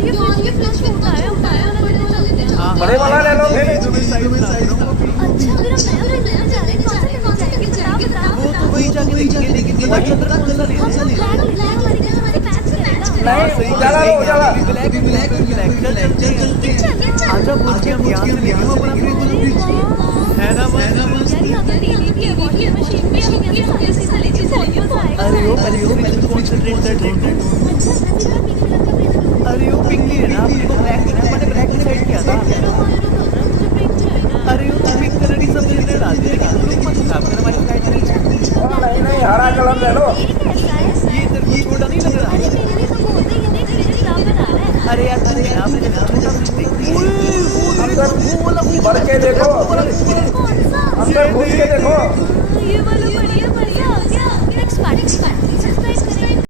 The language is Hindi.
ये फ्लैश छोटा है, हम बड़ा वाला लेने चलते हैं। बड़े वाला ले लो फिर। अच्छा फिर हम नया फ्रिज लेने जा रहे हैं, कौन सा लेने जाएंगे? बता। वो तो वही जाके देखेंगे, लेकिन ये कलर हम ब्लैक वाली का हमारे मैच करेगा। नहीं उजाला लो उजाला। ब्लैक आजा पूछ के हम यहाँ से लेंगे वो अपना फ्रिज है ना यार यहाँ तो टीवी भी है, वॉशिंग मशीन भी है, हम यहाँ से सारी चीजें लेके चलेंगे। अरे वो पहले तो कॉन्सेंट्रेट कर लेंगे।